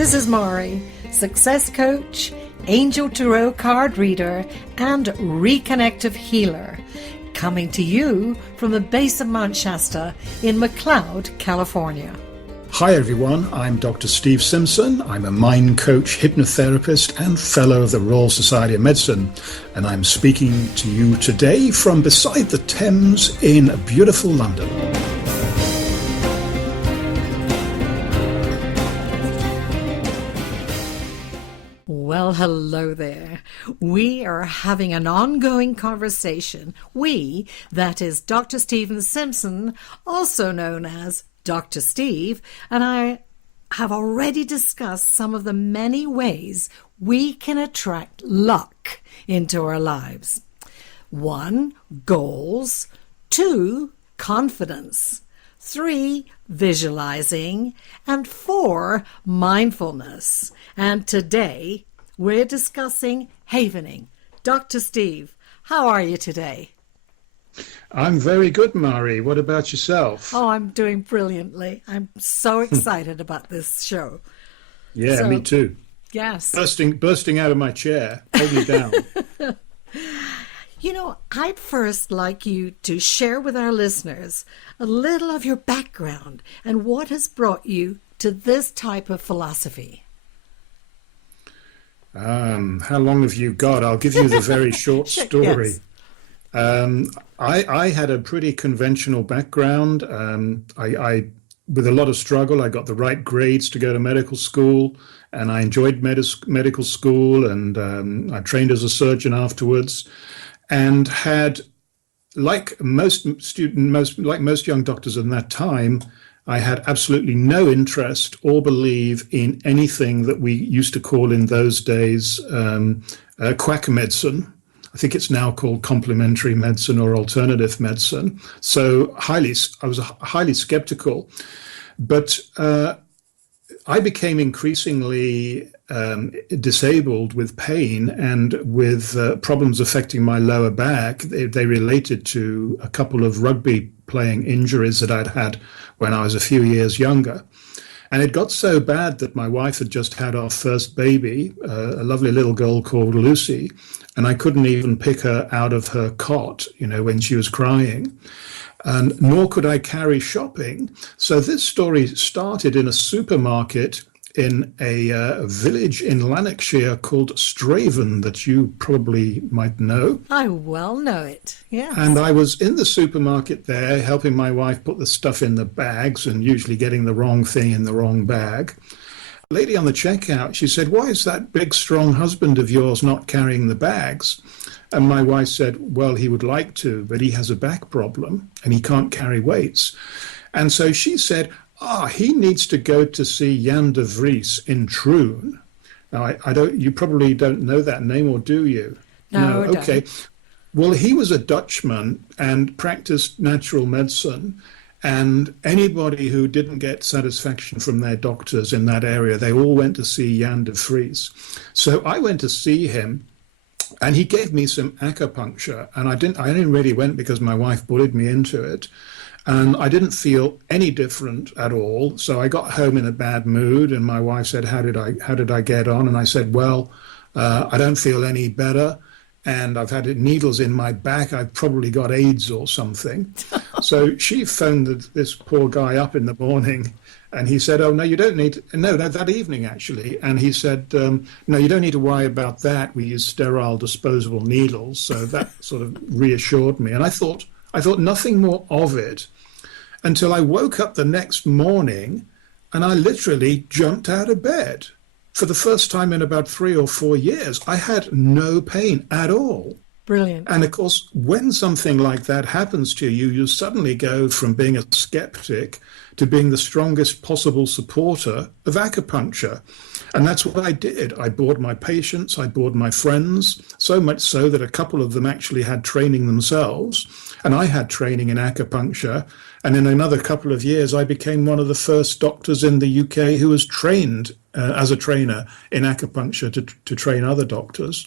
This is Mahri, success coach, angel tarot card reader, and reconnective healer, coming to you from the base of Mount Shasta in McLeod, California. Hi everyone, I'm Dr. Steve Simpson. I'm a mind coach, hypnotherapist, and fellow of the Royal Society of Medicine. And I'm speaking to you today from beside the Thames in beautiful London. Well, hello there. We are having an ongoing conversation. We, that is Dr. Stephen Simpson, also known as Dr. Steve, and I have already discussed some of the many ways we can attract luck into our lives. 1, goals. 2, confidence. 3, visualizing. And 4, mindfulness. And today, we're discussing havening. Dr. Steve, how are you today? I'm very good, Mahri. What about yourself? Oh, I'm doing brilliantly. I'm so excited about this show. Yeah, me too. Yes. Bursting out of my chair. Hold me down. You know, I'd first like you to share with our listeners a little of your background and what has brought you to this type of philosophy. How long have you got? I'll give you the very short story. Yes. I had a pretty conventional background. I with a lot of struggle, I got the right grades to go to medical school, and I enjoyed medical school, and I trained as a surgeon afterwards, and had, like most young doctors in that time, I had absolutely no interest or believe in anything that we used to call in those days quack medicine. I think it's now called complementary medicine or alternative medicine. So I was highly skeptical, but I became increasingly disabled with pain and with problems affecting my lower back. They related to a couple of rugby playing injuries that I'd had when I was a few years younger. And it got so bad that my wife had just had our first baby, a lovely little girl called Lucy, and I couldn't even pick her out of her cot, when she was crying. And nor could I carry shopping. So this story started in a supermarket in a village in Lanarkshire called Straven that you probably might know. I well know it, yes. And I was in the supermarket there helping my wife put the stuff in the bags and usually getting the wrong thing in the wrong bag. The lady on the checkout, she said, "Why is that big, strong husband of yours not carrying the bags?" And my wife said, "Well, he would like to, but he has a back problem and he can't carry weights." And so she said, he needs to go to see Jan de Vries in Troon. Now, you probably don't know that name, or do you? No, okay. Well, he was a Dutchman and practiced natural medicine. And anybody who didn't get satisfaction from their doctors in that area, they all went to see Jan de Vries. So I went to see him, and he gave me some acupuncture. And I only really went because my wife bullied me into it. And I didn't feel any different at all. So I got home in a bad mood, and my wife said, how did I get on? And I said, well, I don't feel any better. And I've had needles in my back. I've probably got AIDS or something. So she phoned this poor guy up in the morning, and he said, "Oh, no, you don't need to." No, that evening, actually. And he said, "No, you don't need to worry about that. We use sterile disposable needles." So that sort of reassured me. And I thought nothing more of it until I woke up the next morning, and I literally jumped out of bed. For the first time in about 3 or 4 years, I had no pain at all. Brilliant. And of course, when something like that happens to you, you suddenly go from being a skeptic to being the strongest possible supporter of acupuncture. And that's what I did. I bored my patients, I bored my friends, so much so that a couple of them actually had training themselves. And I had training in acupuncture. And in another couple of years, I became one of the first doctors in the UK who was trained as a trainer in acupuncture to train other doctors.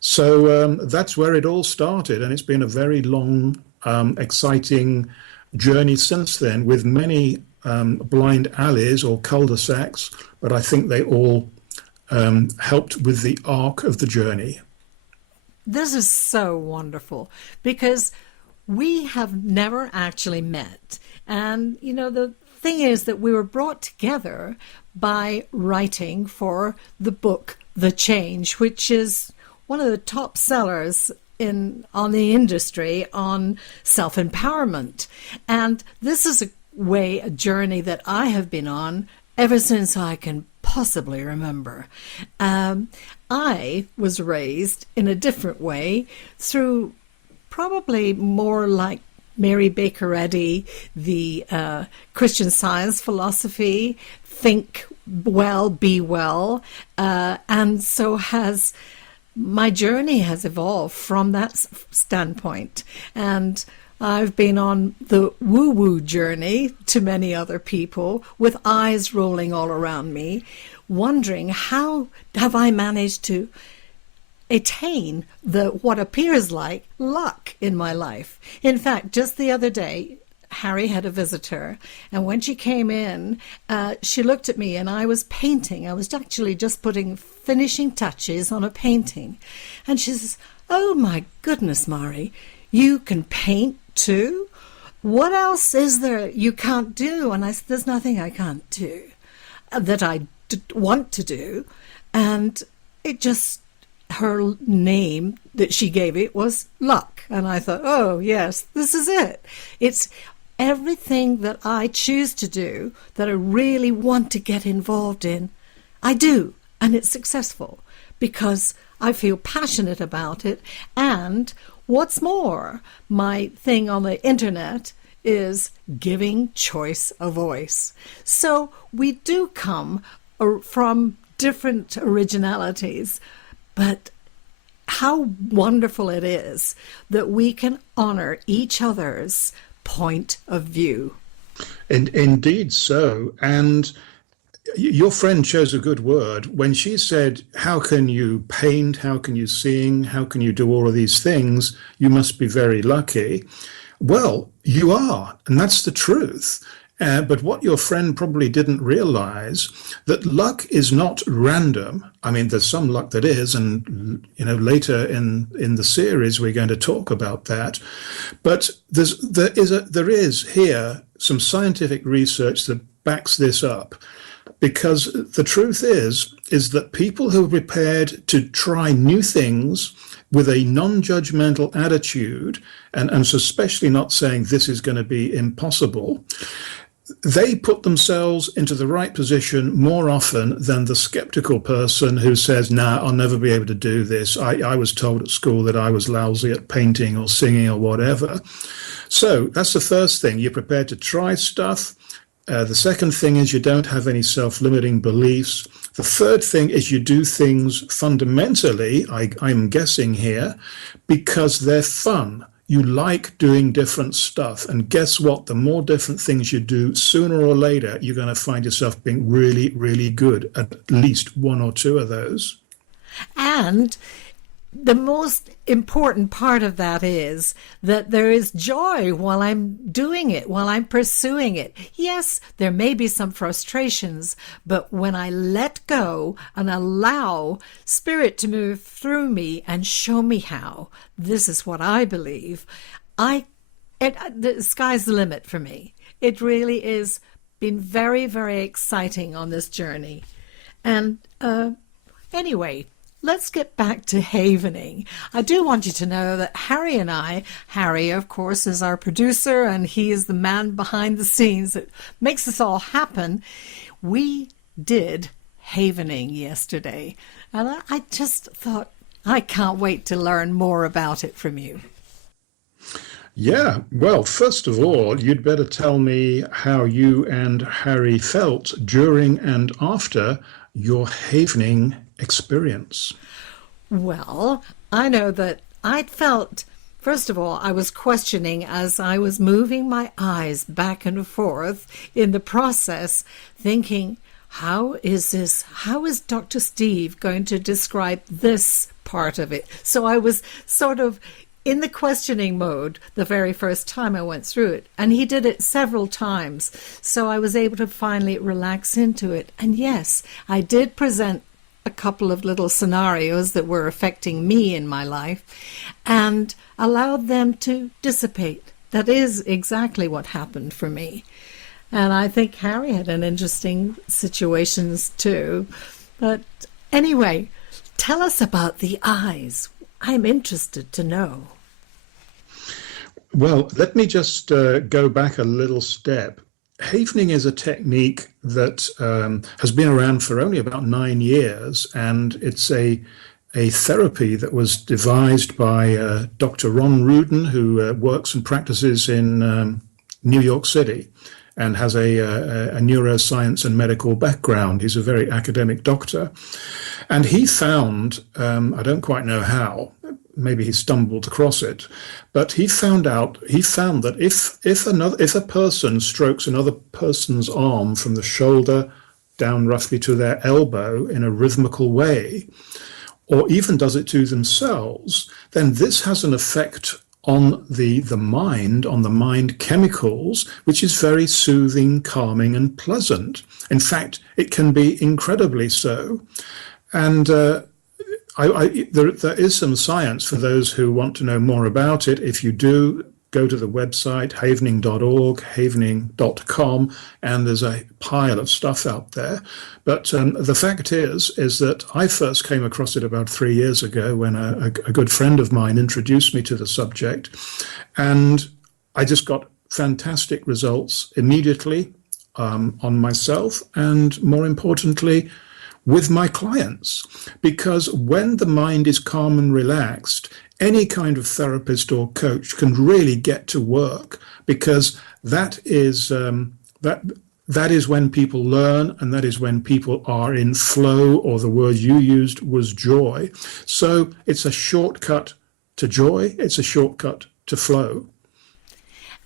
So that's where it all started. And it's been a very long, exciting journey since then, with many blind alleys or cul-de-sacs, but I think they all helped with the arc of the journey. This is so wonderful because we have never actually met. And, you know, the thing is that we were brought together by writing for the book The Change, which is one of the top sellers on the industry on self-empowerment. And this is a journey that I have been on ever since I can possibly remember. I was raised in a different way through probably more like Mary Baker Eddy, the Christian Science philosophy, think well, be well, and so my journey has evolved from that standpoint. And I've been on the woo-woo journey to many other people with eyes rolling all around me, wondering how have I managed to attain what appears like luck in my life. In fact, just the other day, Harry had a visitor, and when she came in, she looked at me and I was painting. I was actually just putting finishing touches on a painting. And she says, "Oh my goodness, Mahri, you can paint too? What else is there you can't do?" And I said, "There's nothing I can't do that I want to do." And it just, her name that she gave it was luck. And I thought, oh yes, this is it. It's everything that I choose to do that I really want to get involved in, I do. And it's successful because I feel passionate about it. And what's more, my thing on the internet is giving choice a voice. So we do come from different originalities, but how wonderful it is that we can honor each other's point of view. And indeed so. And your friend chose a good word when she said, how can you paint? How can you sing? How can you do all of these things? You must be very lucky. Well, you are, and that's the truth. But what your friend probably didn't realize, that luck is not random. I mean, there's some luck that is, and later in the series we're going to talk about that. But there is here some scientific research that backs this up, because the truth is that people who are prepared to try new things with a non-judgmental attitude, and especially not saying this is going to be impossible, they put themselves into the right position more often than the skeptical person who says, nah, I'll never be able to do this. I was told at school that I was lousy at painting or singing or whatever. So that's the first thing. You're prepared to try stuff. The second thing is you don't have any self-limiting beliefs. The third thing is you do things fundamentally, I'm guessing here, because they're fun. You like doing different stuff. And guess what? The more different things you do, sooner or later, you're going to find yourself being really, really good at least one or two of those. And the most important part of that is that there is joy while I'm doing it, while I'm pursuing it. Yes, there may be some frustrations, but when I let go and allow Spirit to move through me and show me how, this is what I believe, the sky's the limit for me. It really is been very, very exciting on this journey. And anyway, let's get back to havening. I do want you to know that Harry and I, Harry, of course, is our producer, and he is the man behind the scenes that makes this all happen. We did havening yesterday, and I just thought, I can't wait to learn more about it from you. Yeah, well, first of all, you'd better tell me how you and Harry felt during and after your havening experience. Well, I know that I felt, first of all, I was questioning as I was moving my eyes back and forth in the process, thinking, how is Dr. Steve going to describe this part of it? So I was sort of in the questioning mode the very first time I went through it. And he did it several times. So I was able to finally relax into it. And yes, I did present a couple of little scenarios that were affecting me in my life and allowed them to dissipate. That is exactly what happened for me. And I think Harry had an interesting situations too. But anyway, tell us about the eyes. I'm interested to know. Well, let me just go back a little step. Havening is a technique that has been around for only about 9 years, and it's a therapy that was devised by Dr. Ron Rudin, who works and practices in New York City and has a neuroscience and medical background. He's a very academic doctor. And he found, I don't quite know how, maybe he stumbled across it, but he found that if a person strokes another person's arm from the shoulder down roughly to their elbow in a rhythmical way, or even does it to themselves, then this has an effect on the mind chemicals, which is very soothing, calming, and pleasant. In fact, it can be incredibly so. And there is some science for those who want to know more about it. If you do, go to the website, havening.org, havening.com, and there's a pile of stuff out there. But the fact is that I first came across it about 3 years ago when a good friend of mine introduced me to the subject. And I just got fantastic results immediately on myself and, more importantly, with my clients. Because when the mind is calm and relaxed, any kind of therapist or coach can really get to work, because that is when people learn, and that is when people are in flow, or the word you used was joy. So it's a shortcut to joy. It's a shortcut to flow.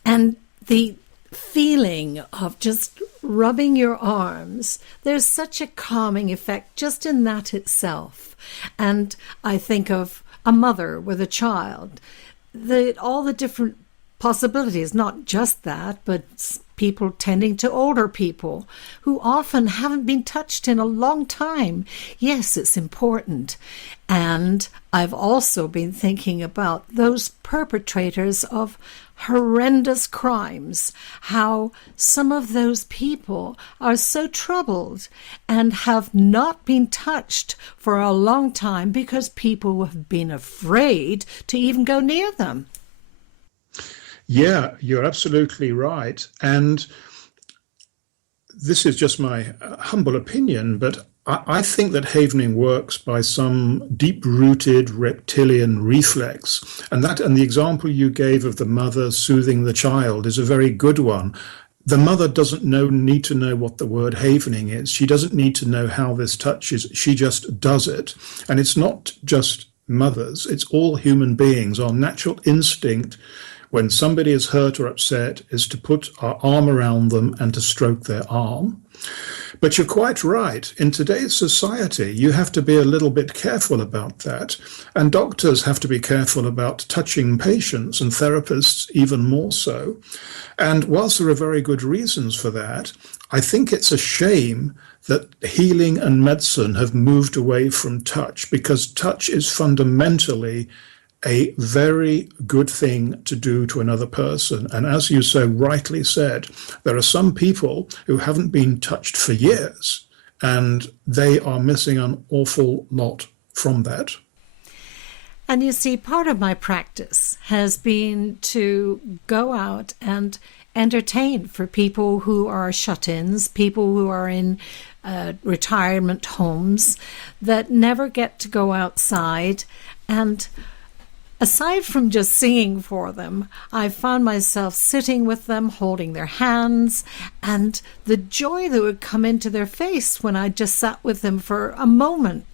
And the feeling of just rubbing your arms, there's such a calming effect just in that itself. And I think of a mother with a child, all the different possibilities, not just that, but people tending to older people who often haven't been touched in a long time. Yes, it's important. And I've also been thinking about those perpetrators of horrendous crimes, how some of those people are so troubled and have not been touched for a long time because people have been afraid to even go near them. Yeah, you're absolutely right. And this is just my humble opinion, but I think that havening works by some deep-rooted reptilian reflex. And the example you gave of the mother soothing the child is a very good one. The mother doesn't need to know what the word havening is. She doesn't need to know how this touches. She just does it. And it's not just mothers. It's all human beings. Our natural instinct when somebody is hurt or upset is to put our arm around them and to stroke their arm. But you're quite right. In today's society, you have to be a little bit careful about that. And doctors have to be careful about touching patients, and therapists even more so. And whilst there are very good reasons for that, I think it's a shame that healing and medicine have moved away from touch, because touch is fundamentally a very good thing to do to another person. And as you so rightly said, there are some people who haven't been touched for years, and they are missing an awful lot from that. And you see, part of my practice has been to go out and entertain for people who are shut-ins, people who are in retirement homes that never get to go outside. And aside from just singing for them, I found myself sitting with them, holding their hands, and the joy that would come into their face when I just sat with them for a moment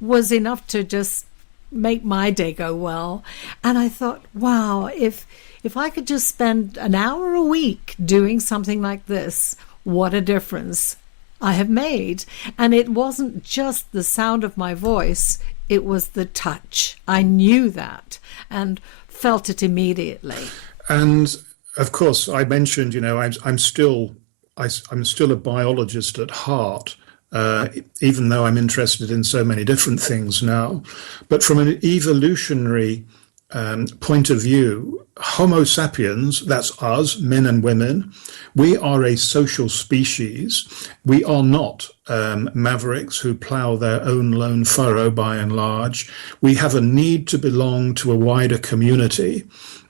was enough to just make my day go well. And I thought, wow, if I could just spend an hour a week doing something like this, what a difference I have made. And it wasn't just the sound of my voice. it was the touch. I knew that and felt it immediately. And of course, I mentioned, I'm still a biologist at heart, even though I'm interested in so many different things now. But from an evolutionary point of view, Homo sapiens, that's us, men and women, we are a social species. We are not mavericks who plow their own lone furrow by and large. We have a need to belong to a wider community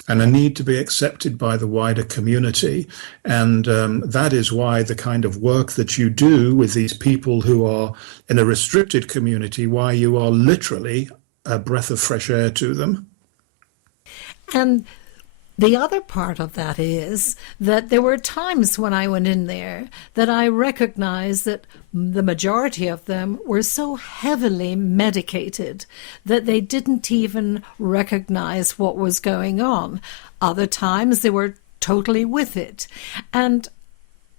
and a need to be accepted by the wider community. And that is why the kind of work that you do with these people who are in a restricted community, why you are literally a breath of fresh air to them. And the other part of that is that there were times when I went in there that I recognized that the majority of them were so heavily medicated that they didn't even recognize what was going on. Other times they were totally with it. And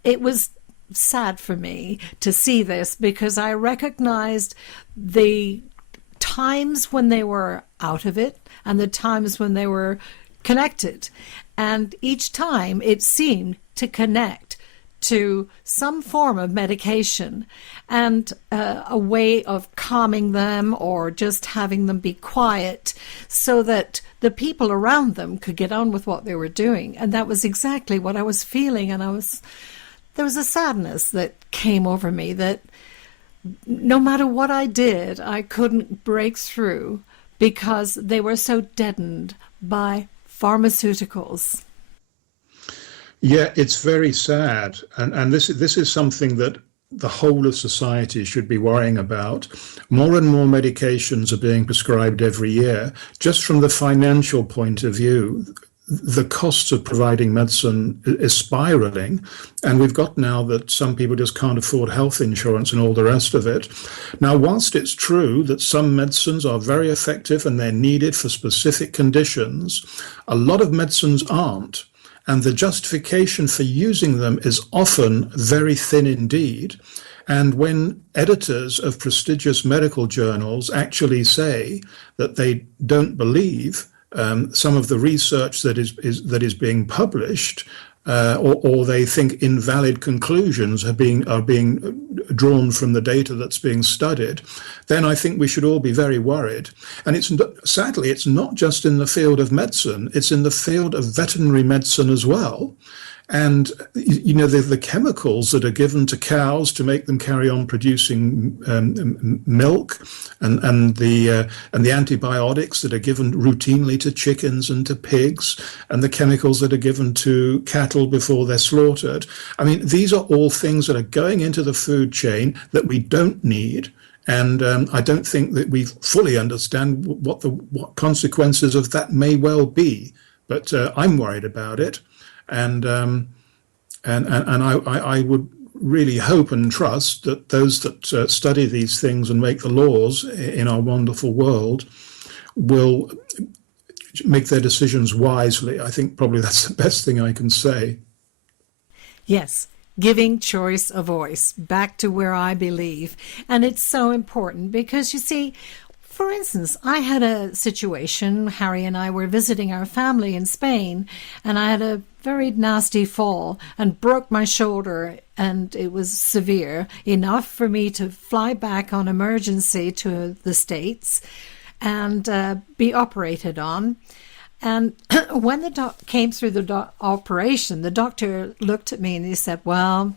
it was sad for me to see this because I recognized the times when they were out of it and the times when they were connected. And each time it seemed to connect to some form of medication and a way of calming them or just having them be quiet so that the people around them could get on with what they were doing. And that was exactly what I was feeling. And there was a sadness that came over me that no matter what I did, I couldn't break through because they were so deadened by pharmaceuticals. Yeah, it's very sad. And this is something that the whole of society should be worrying about. More and more medications are being prescribed every year. Just from the financial point of view, the costs of providing medicine is spiraling. And we've got now that some people just can't afford health insurance and all the rest of it. Now, whilst it's true that some medicines are very effective and they're needed for specific conditions, a lot of medicines aren't. And the justification for using them is often very thin indeed. And when editors of prestigious medical journals actually say that they don't believe some of the research that is being published, or they think invalid conclusions are being drawn from the data that's being studied, then I think we should all be very worried. And sadly, it's not just in the field of medicine, it's in the field of veterinary medicine as well. And the chemicals that are given to cows to make them carry on producing milk, and the antibiotics that are given routinely to chickens and to pigs, and the chemicals that are given to cattle before they're slaughtered. I mean, these are all things that are going into the food chain that we don't need. And I don't think that we fully understand what consequences of that may well be. But I'm worried about it. And I would really hope and trust that those that study these things and make the laws in our wonderful world will make their decisions wisely. I think probably that's the best thing I can say. Yes, giving choice a voice, back to where I believe. And it's so important because, you see, for instance, I had a situation, Harry and I were visiting our family in Spain, and I had a very nasty fall and broke my shoulder, and it was severe enough for me to fly back on emergency to the States and be operated on. And when the doc came through the operation, the doctor looked at me and he said, well,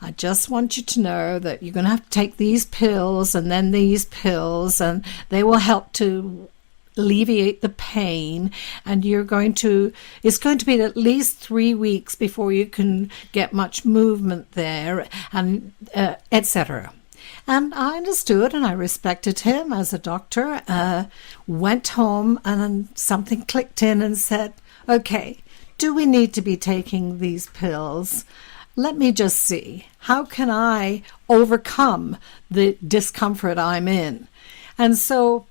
I just want you to know that you're going to have to take these pills and then these pills, and they will help to alleviate the pain. And it's going to be at least 3 weeks before you can get much movement there, and etc. And I understood and I respected him as a doctor, went home, and then something clicked in and said, okay, do we need to be taking these pills? Let me just see, how can I overcome the discomfort I'm in? And so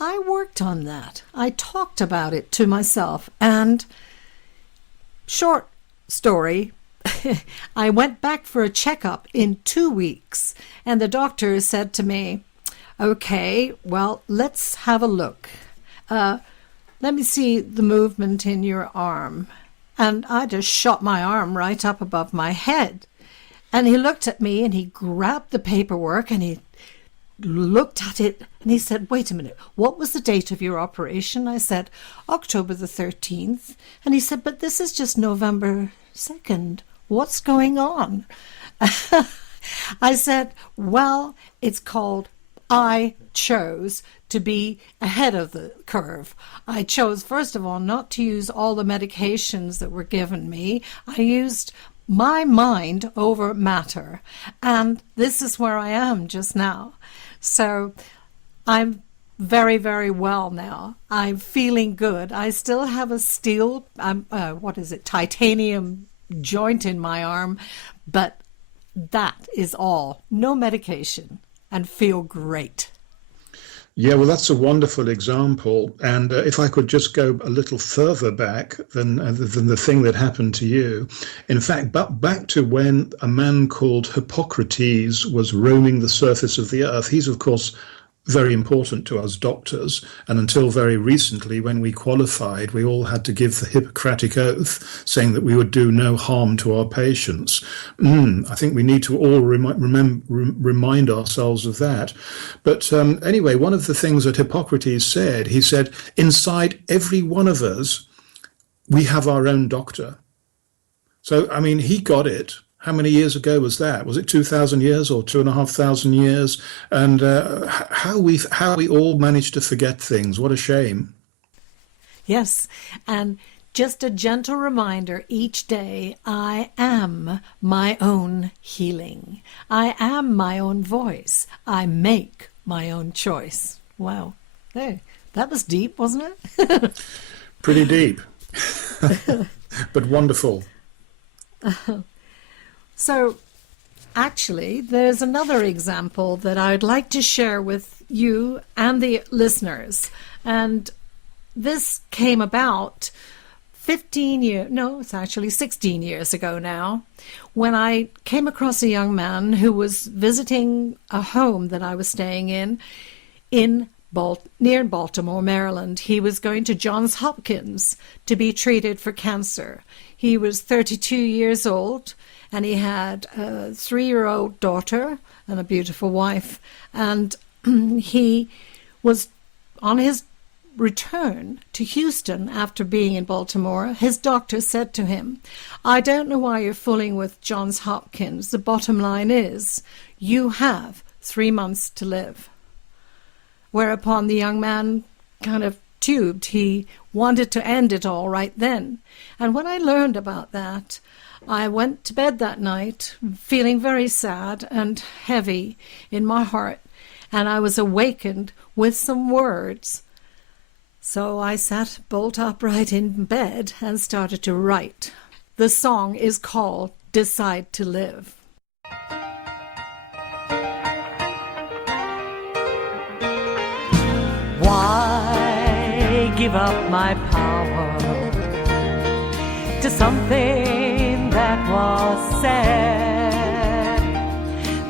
I worked on that. I talked about it to myself. And short story, I went back for a checkup in 2 weeks. And the doctor said to me, Okay, well, let's have a look. Let me see the movement in your arm. And I just shot my arm right up above my head. And he looked at me and he grabbed the paperwork and he looked at it and he said, wait a minute, what was the date of your operation? I said, October the 13th. And he said, but this is just November 2nd. What's going on? I said, well, it's called I chose to be ahead of the curve. I chose, first of all, not to use all the medications that were given me. I used my mind over matter. And this is where I am just now. So I'm very, very well now. I'm feeling good. I still have a steel, titanium joint in my arm, but that is all. No medication, and feel great. Yeah, well, that's a wonderful example. And if I could just go a little further back than the thing that happened to you. In fact, back to when a man called Hippocrates was roaming the surface of the earth. He's, of course, very important to us doctors. And until very recently, when we qualified, we all had to give the Hippocratic Oath, saying that we would do no harm to our patients. I think we need to all remind ourselves of that. But anyway, one of the things that Hippocrates said, he said, inside every one of us, we have our own doctor. So, I mean, he got it. How many years ago was that? Was it 2,000 years or 2,500 years? And how we all managed to forget things. What a shame. Yes, and just a gentle reminder each day, I am my own healing. I am my own voice. I make my own choice. Wow. Hey, that was deep, wasn't it? Pretty deep, but wonderful. So, actually, there's another example that I'd like to share with you and the listeners. And this came about 16 years ago now, when I came across a young man who was visiting a home that I was staying in near Baltimore, Maryland. He was going to Johns Hopkins to be treated for cancer. He was 32 years old. And he had a 3-year-old daughter and a beautiful wife. And he was on his return to Houston after being in Baltimore. His doctor said to him, I don't know why you're fooling with Johns Hopkins. The bottom line is you have 3 months to live. Whereupon the young man kind of tubed. He wanted to end it all right then. And when I learned about that, I went to bed that night feeling very sad and heavy in my heart, and I was awakened with some words. So I sat bolt upright in bed and started to write. The song is called Decide to Live. Why give up my power to something that was said,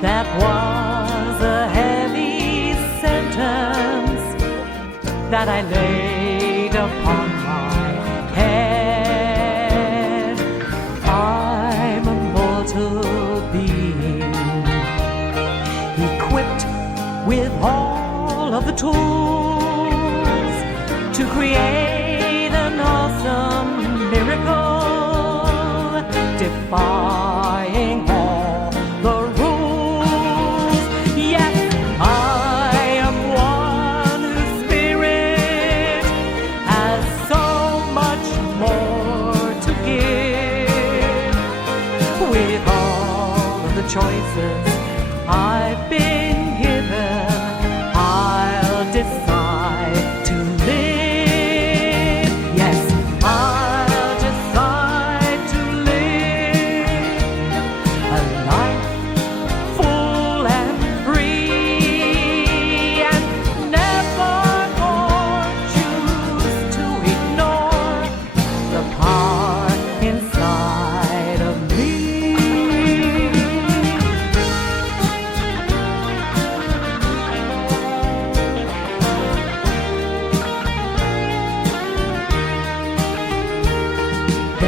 that was a heavy sentence that I laid upon my head. I'm a mortal being, equipped with all of the tools to create an awesome miracle, defying all the rules. Yes, I am one whose spirit has so much more to give. With all of the choices I've been given, I'll decide to live.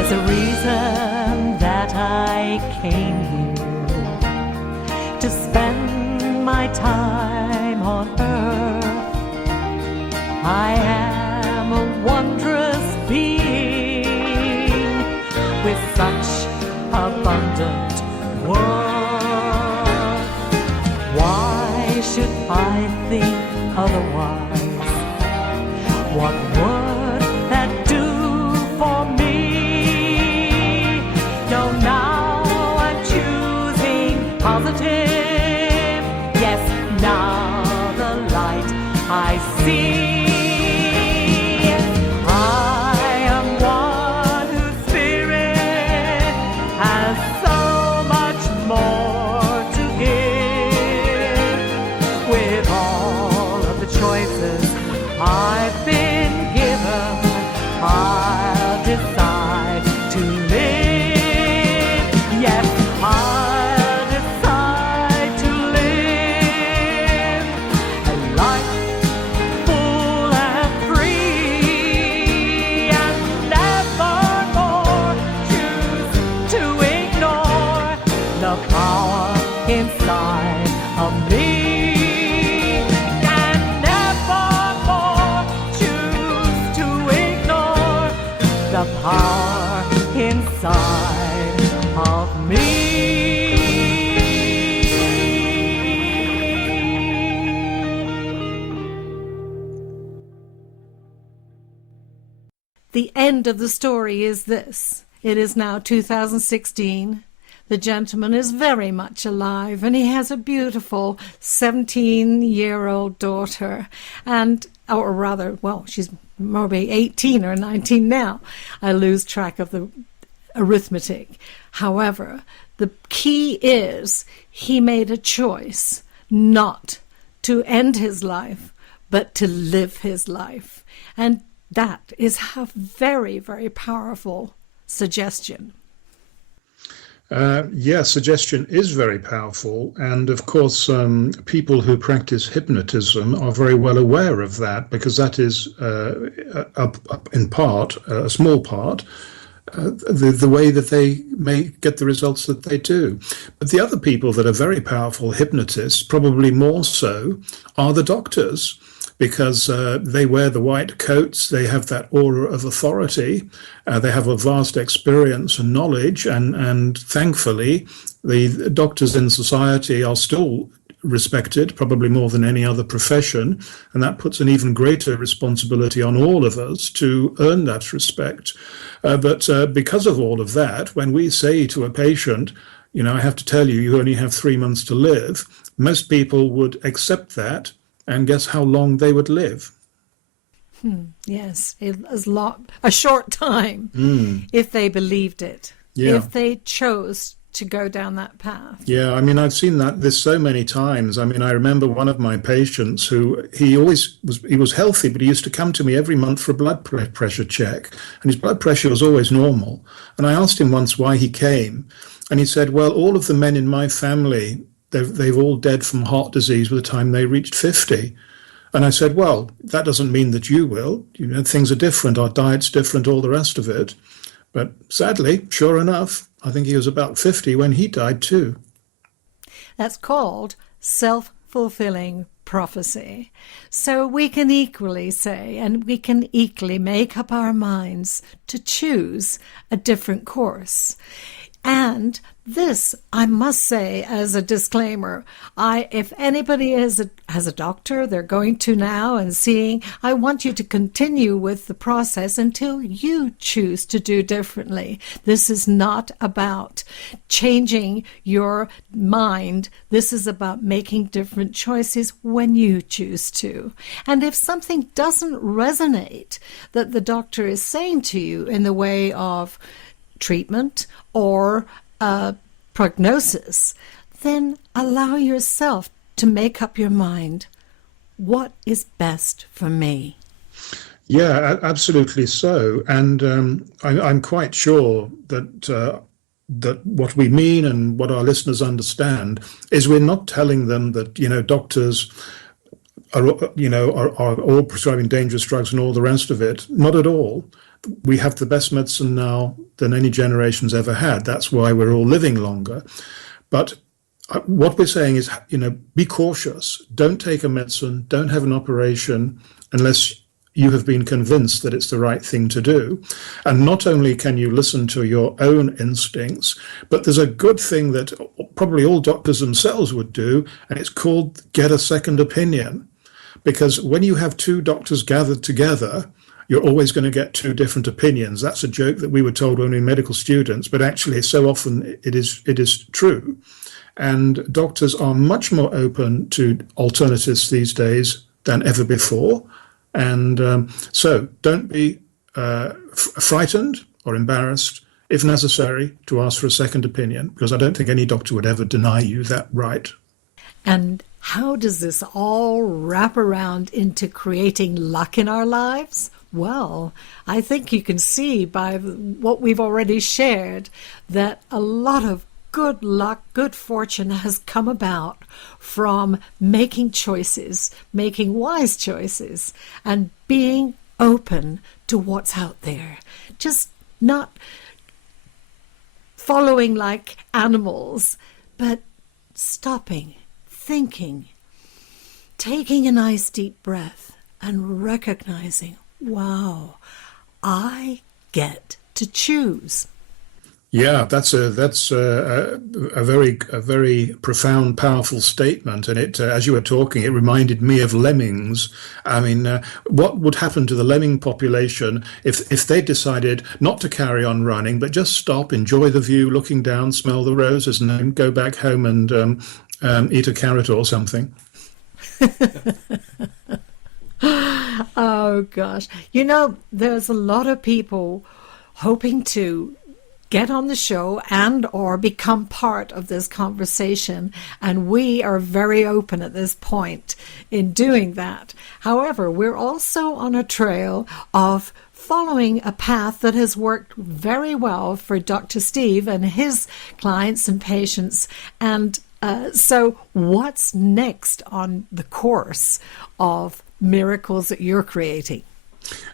There's a reason that I came here, to spend my time on earth. I am a wondrous being with such abundant worth. Why should I think otherwise? What would that do for me? No, now I'm choosing positive. Yes, now the light I see. The end of the story is this. It is now 2016. The gentleman is very much alive, and he has a beautiful 17-year-old daughter, or rather, well, she's maybe 18 or 19 now. I lose track of the arithmetic. However, the key is he made a choice not to end his life, but to live his life. And that is a very, very powerful suggestion. Yes, suggestion is very powerful. And of course, people who practice hypnotism are very well aware of that, because that is, in part, a small part, the way that they may get the results that they do. But the other people that are very powerful hypnotists, probably more so, are the doctors, because they wear the white coats, they have that aura of authority, they have a vast experience and knowledge, and thankfully the doctors in society are still respected, probably more than any other profession, and that puts an even greater responsibility on all of us to earn that respect. But because of all of that, when we say to a patient, you know, I have to tell you, you only have 3 months to live, most people would accept that. And guess how long they would live? Yes, it was a short time, if they believed it, if they chose to go down that path. Yeah, I mean, I've seen this so many times. I mean, I remember one of my patients who he was healthy, but he used to come to me every month for a blood pressure check, and his blood pressure was always normal. And I asked him once why he came, and he said, well, all of the men in my family, they've all dead from heart disease by the time they reached 50. And I said, well, that doesn't mean that you will. You know, things are different. Our diet's different, all the rest of it. But sadly, sure enough, I think he was about 50 when he died too. That's called self-fulfilling prophecy. So we can equally say, and we can equally make up our minds to choose a different course. And this, I must say, as a disclaimer, if anybody has a doctor they're going to now and seeing, I want you to continue with the process until you choose to do differently. This is not about changing your mind. This is about making different choices when you choose to. And if something doesn't resonate that the doctor is saying to you in the way of treatment or prognosis, then allow yourself to make up your mind. What is best for me? Yeah, absolutely so. And I'm quite sure that what we mean and what our listeners understand is we're not telling them that, you know, doctors are all prescribing dangerous drugs and all the rest of it. Not at all. we have the best medicine now than any generation's ever had. That's why we're all living longer. But what we're saying is, be cautious. Don't take a medicine. Don't have an operation unless you have been convinced that it's the right thing to do. And not only can you listen to your own instincts, but there's a good thing that probably all doctors themselves would do, and it's called get a second opinion. Because when you have two doctors gathered together, you're always going to get two different opinions. That's a joke that we were told when we were medical students, but actually so often it is true. And doctors are much more open to alternatives these days than ever before. And so don't be frightened or embarrassed, if necessary, to ask for a second opinion, because I don't think any doctor would ever deny you that right. And how does this all wrap around into creating luck in our lives? Well, I think you can see by what we've already shared that a lot of good luck, good fortune has come about from making choices, making wise choices, and being open to what's out there. Just not following like animals, but stopping, thinking, taking a nice deep breath and recognizing, wow, I get to choose. Yeah, that's a very profound, powerful statement. And it, as you were talking, it reminded me of lemmings. I mean, what would happen to the lemming population if they decided not to carry on running, but just stop, enjoy the view, looking down, smell the roses, and then go back home and eat a carrot or something? Oh gosh, there's a lot of people hoping to get on the show and or become part of this conversation, and we are very open at this point in doing that. However, we're also on a trail of following a path that has worked very well for Dr. Steve and his clients and patients. And so what's next on the course of miracles that you're creating?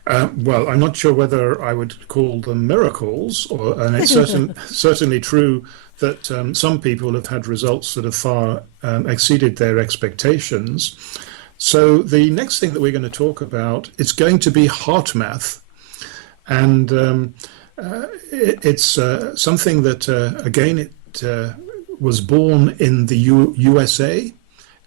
Well, I'm not sure whether I would call them miracles, and it's certainly true that some people have had results that have far exceeded their expectations. So the next thing that we're going to talk about is going to be heart math. And it's something that, again, it was born in the USA.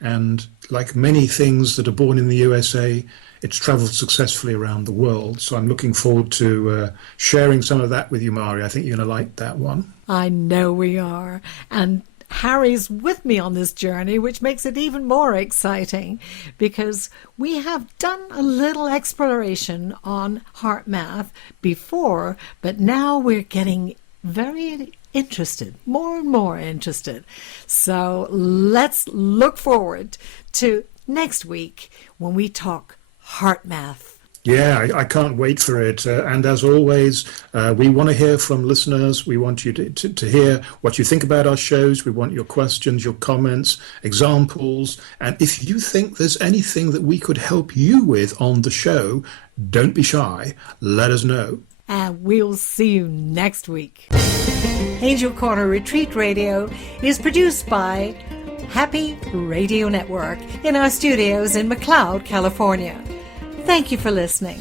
And like many things that are born in the USA, it's traveled successfully around the world. So I'm looking forward to sharing some of that with you, Mahri. I think you're going to like that one. I know we are. And Harry's with me on this journey, which makes it even more exciting because we have done a little exploration on heart math before, but now we're getting very interested, more and more interested. So let's look forward to next week when we talk heart math. Yeah, I can't wait for it. And as always, we want to hear from listeners. We want you to hear what you think about our shows. We want your questions, your comments, examples. And if you think there's anything that we could help you with on the show, don't be shy. Let us know. And we'll see you next week. Angel Corner Retreat Radio is produced by Happy Radio Network in our studios in McLeod, California. Thank you for listening.